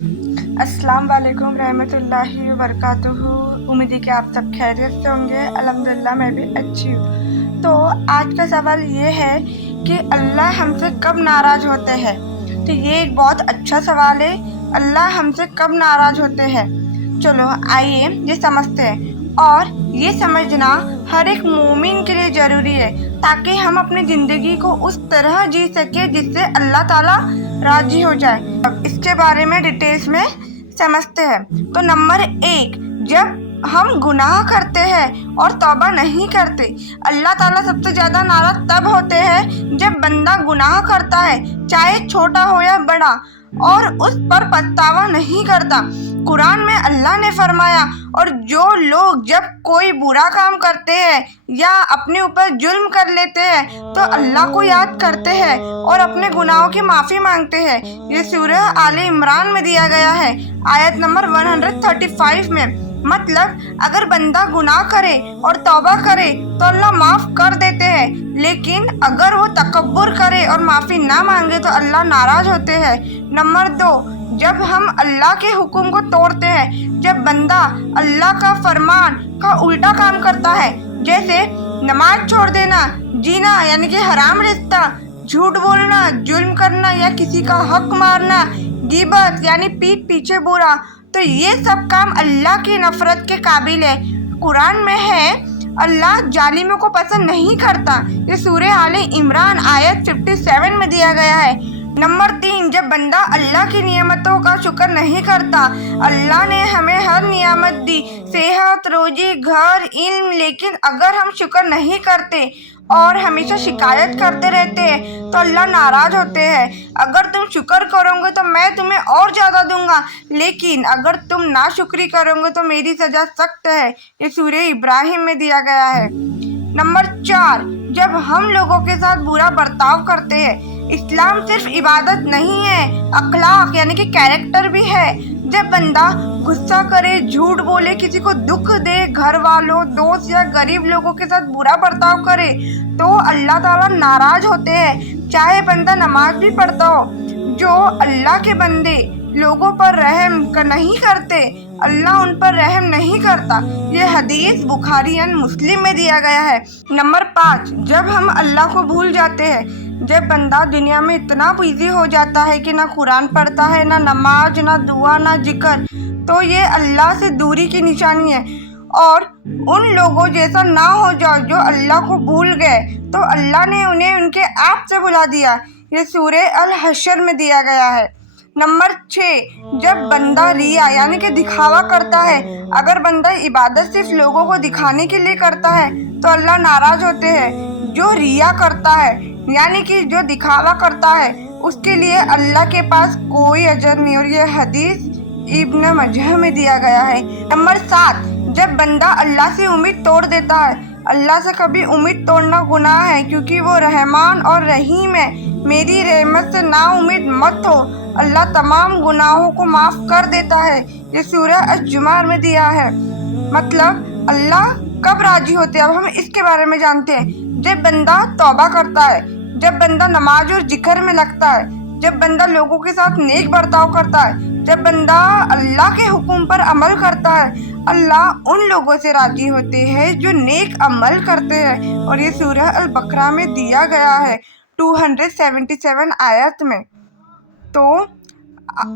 अस्सलाम वालेकुम रहमतुल्लाहि व बरकातुहू। उम्मीद है कि आप सब खैरियत से होंगे। अल्हम्दुलिल्लाह मैं भी अच्छी हूँ। तो आज का सवाल ये है कि अल्लाह हमसे कब नाराज़ होते हैं। तो ये एक बहुत अच्छा सवाल है, अल्लाह हमसे कब नाराज़ होते हैं। चलो आइए ये समझते हैं। और ये समझना हर एक मोमिन के लिए ज़रूरी है ताकि हम अपनी ज़िंदगी को उस तरह जी सके जिससे अल्लाह ताला राज़ी हो जाए। अब इसके बारे में डिटेल्स में समझते हैं। तो नंबर 1, जब हम गुनाह करते हैं और तौबा नहीं करते, अल्लाह ताला सबसे ज़्यादा नाराज़ तब होते हैं जब बंदा गुनाह करता है, चाहे छोटा हो या बड़ा, और उस पर पछतावा नहीं करता। कुरान में अल्लाह ने फरमाया, और जो लोग जब कोई बुरा काम करते हैं या अपने ऊपर जुल्म कर लेते हैं तो अल्लाह को याद करते हैं और अपने गुनाहों की माफ़ी मांगते हैं। ये सूरह आले इमरान में दिया गया है, आयत नंबर 135 में। मतलब अगर बंदा गुनाह करे और तौबा करे तो अल्लाह माफ़ कर देते हैं, लेकिन अगर वो तकब्बुर करे और माफ़ी ना मांगे तो अल्लाह नाराज़ होते हैं। नंबर 2, जब हम अल्लाह के हुक्म को तोड़ते हैं, जब बंदा अल्लाह का फरमान का उल्टा काम करता है, जैसे नमाज छोड़ देना, जीना यानी कि हराम रिश्ता, झूठ बोलना, जुल्म करना या किसी का हक मारना, गिबत यानी पीठ पीछे बुरा, तो ये सब काम अल्लाह की नफरत के काबिल है। कुरान में है अल्लाह जालिमों को पसंद नहीं करता। ये सूरह आले इमरान आयत 57 में दिया गया है। नंबर 3, जब बंदा अल्लाह की नियामतों का शुक्र नहीं करता। अल्लाह ने हमें हर नियामत दी, सेहत, रोजी, घर, इल्म, लेकिन अगर हम शुक्र नहीं करते और हमेशा शिकायत करते रहते हैं तो अल्लाह नाराज़ होते हैं। अगर तुम शुक्र करोगे तो मैं तुम्हें और ज़्यादा दूंगा, लेकिन अगर तुम नाशुक्री करोगे तो मेरी सज़ा सख्त है। ये सूरह इब्राहिम में दिया गया है। नंबर 4, जब हम लोगों के साथ बुरा बर्ताव करते हैं। इस्लाम सिर्फ इबादत नहीं है, अखलाक यानी कि कैरेक्टर भी है। जब बंदा गुस्सा करे, झूठ बोले, किसी को दुख दे, घर वालों, दोस्त या गरीब लोगों के साथ बुरा बर्ताव करे तो अल्लाह ताला नाराज़ होते हैं, चाहे बंदा नमाज भी पढ़ता हो। जो अल्लाह के बंदे लोगों पर रहम नहीं करते, अल्लाह उन पर रहम नहीं करता। ये हदीस बुखारी एंड मुस्लिम में दिया गया है। नंबर 5, जब हम अल्लाह को भूल जाते हैं। जब बंदा दुनिया में इतना बिजी हो जाता है कि ना कुरान पढ़ता है, ना नमाज, ना दुआ, ना जिक्र, तो ये अल्लाह से दूरी की निशानी है। और उन लोगों जैसा ना हो जाओ जो अल्लाह को भूल गए, तो अल्लाह ने उन्हें उनके आप से बुला दिया। ये सूरह अल हशर में दिया गया है। नंबर 6, जब बंदा रिया यानी कि दिखावा करता है। अगर बंदा इबादत सिर्फ लोगों को दिखाने के लिए करता है तो अल्लाह नाराज़ होते हैं। जो रिया करता है यानी कि जो दिखावा करता है, उसके लिए अल्लाह के पास कोई अजर नहीं। और ये हदीस इब्न मजह में दिया गया है। नंबर 7, जब बंदा अल्लाह से उम्मीद तोड़ देता है। अल्लाह से कभी उम्मीद तोड़ना गुनाह है, क्योंकि वो रहमान और रहीम है। मेरी रहमत से ना उम्मीद मत हो, अल्लाह तमाम गुनाहों को माफ़ कर देता है। ये सूरह अज-जुमर में दिया है। मतलब अल्लाह कब राज़ी होते हैं, अब हम इसके बारे में जानते हैं। जब बंदा तौबा करता है, जब बंदा नमाज और जिक्र में लगता है, जब बंदा लोगों के साथ नेक बर्ताव करता है, जब बंदा अल्लाह के हुक्म पर अमल करता है। अल्लाह उन लोगों से राज़ी होते हैं जो नेक अमल करते हैं। और ये सूरह अल बकरा में दिया गया है 277 आयत में। तो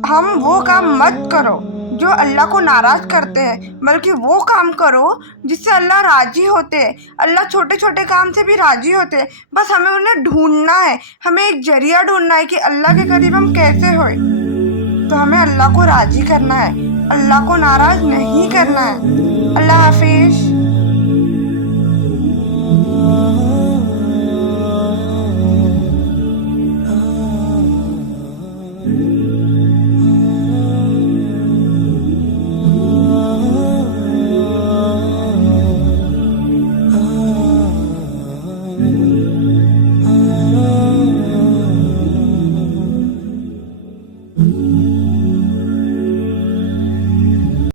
हम वो काम मत करो जो अल्लाह को नाराज़ करते हैं, बल्कि वो काम करो जिससे अल्लाह राज़ी होते हैं। अल्लाह छोटे छोटे काम से भी राज़ी होते हैं, बस हमें उन्हें ढूंढना है। हमें एक जरिया ढूंढना है कि अल्लाह के करीब हम कैसे होए। तो हमें अल्लाह को राज़ी करना है, अल्लाह को नाराज़ नहीं करना है। अल्लाह हाफिज़।